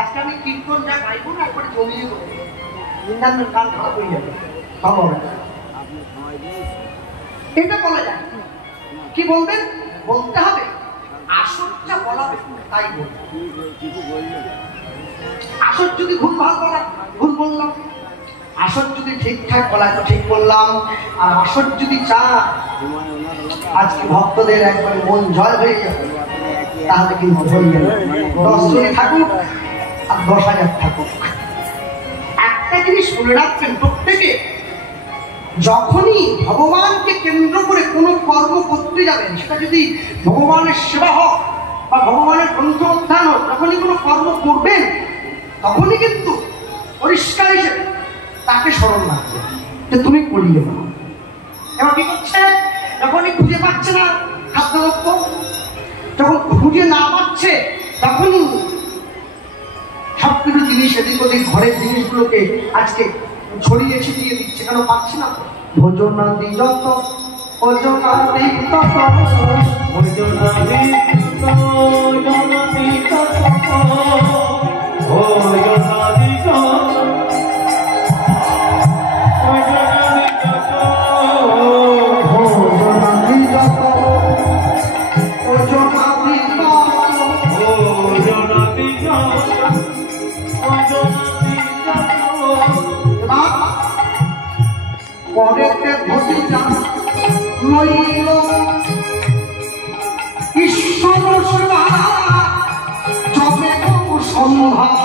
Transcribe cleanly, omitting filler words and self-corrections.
আজকে আমি কীর্তন যা গাইব না একবারে জমিয়ে দেবো, ইন্দ্রান্নের গান খারাপ হয়ে যাবে, ভালো হবে। এটা বলা যায় কি বলবেন, বলতে হবে আসরটা বলাবে, তাই বলবো। আসর যদি ভুলভাল বলা ভুল বললাম, আসর যদি ঠিকঠাক বলা তো ঠিক বললাম। আর আসর যদি চা আজকে ভক্তদের একবারে মন জয় হয়ে যাবে, তাহলে কিন্তু হয়ে যাবে। 10 জনে থাকুক আর 10,000 থাকুক, একটা জিনিস মনে রাখবেন প্রত্যেকে, যখনই ভগবানকে কেন্দ্র করে কোনো কর্ম করতে যাবেন, সেটা যদি ভগবানের সেবা হোক বা ভগবানের গ্রন্থ অধ্যয়ন হোক, যখনই কোনো কর্ম করবেন তখনই কিন্তু পরিষ্কার হিসেবে তাকে স্মরণ রাখবেন যে তুমি করিয়ে নাও। এবার কি করছে, যখনই খুঁজে পাচ্ছে না খাদ্যদ্রব্য, যখন খুঁজে না পাচ্ছে তখনই সবকিছু জিনিস এদিক ওদিক ঘরের জিনিসগুলোকে আজকে ছড়িয়ে ছিটিয়ে দিচ্ছে, কেন পাচ্ছি না। ভোজনাদি যত ভোজনাদি তত ভোজনাদি ভোজনাদি তত ভোজনাদি ঈশ্বর সেবা যবে সন্ধ্যা